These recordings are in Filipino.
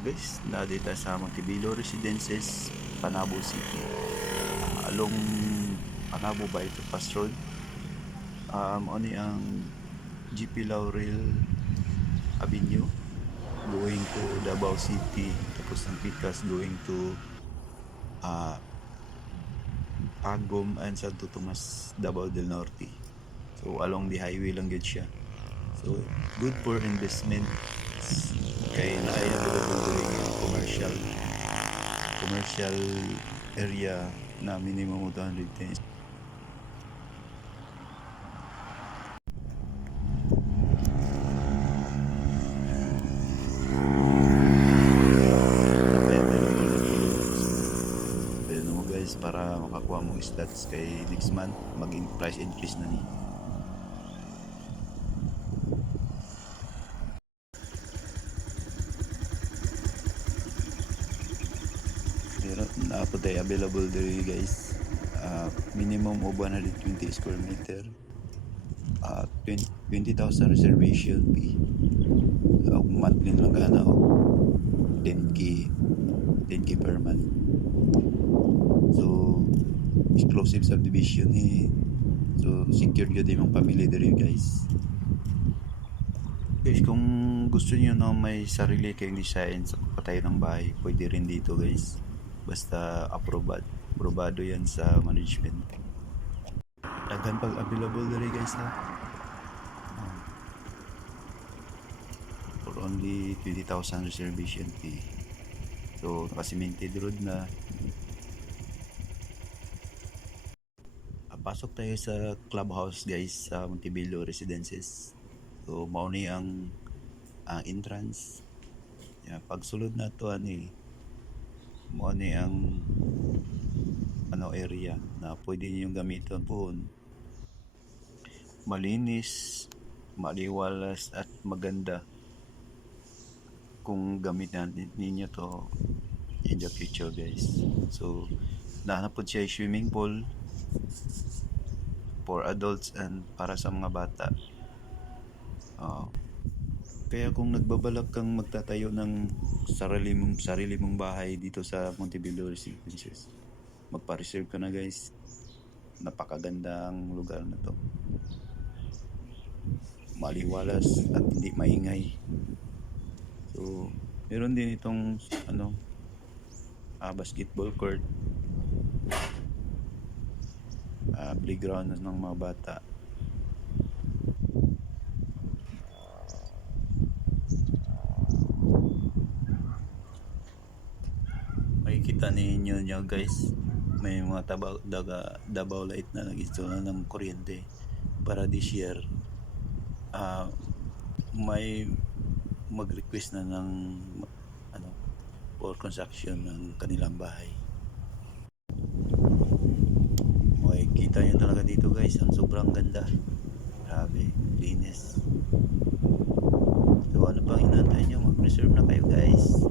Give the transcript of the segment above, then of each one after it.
Guys, nadita sa Montebello Residences, Panabo City. Along Panabo Bypass Road. Ano ang GP Laurel Avenue going to Davao City, tapos ang Pikas going to Tagum and Santo Tomas, Davao del Norte. So along the highway lang yun siya. So good for investment kay na-available diri yung commercial area na minimum 210. Pwede mo guys para makakuha mong slots kay next month price increase na ni. Pero na po tayo available diri guys. Minimum of 120 square meter. 20,000 reservation fee. Monthly lang gana o 10k per month. So exclusive subdivision ni. So secured gyud imong family diri guys. Guys, kung gusto niyo na may sarili kayong design sa pagpatayo ng bahay, pwede rin dito guys. Basta aprobado yan sa management. Daghan pag available diri guys na. For only 20,000 reservation fee. So naka-cemented road na. Pasok tayo sa clubhouse guys sa Montebello Residences. So mao ni ang entrance. Pag sulod na to mao ni ang area na pwede niyong gamiton po. Malinis, maliwalas at maganda kung gamitan ninyo to in the future guys. So nahanap po siya swimming pool for adults and para sa mga bata. Kaya kung nagbabalak kang magtatayo ng sarili mong bahay dito sa Montebello Residences, magpa-reserve ka na guys. Napakaganda ang lugar na to. Maliwalas at hindi maingay. So meron din itong basketball court, playground ng mga bata. Makikita ninyo guys, may mga Davao light na nag-install ng kuryente para this year may mag-request na ng for construction ng kanilang bahay. Makikita nyo talaga dito guys, ang sobrang ganda. Grabe, linis. So ano pang inantay nyo, mag-reserve na kayo guys.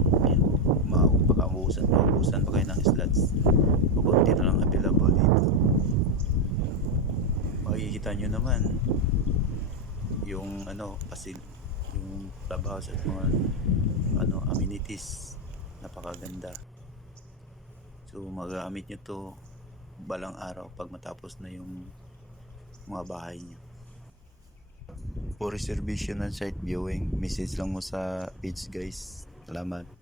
Baka maubusan pa kayo ng slots. Kukunti na lang available dito. Makikita nyo naman yung yung clubhouse at mga amenities. Napakaganda. So magamit nyo to balang araw pag matapos na yung mga bahay nyo. For reservation and site viewing, message lang mo sa page guys. Salamat.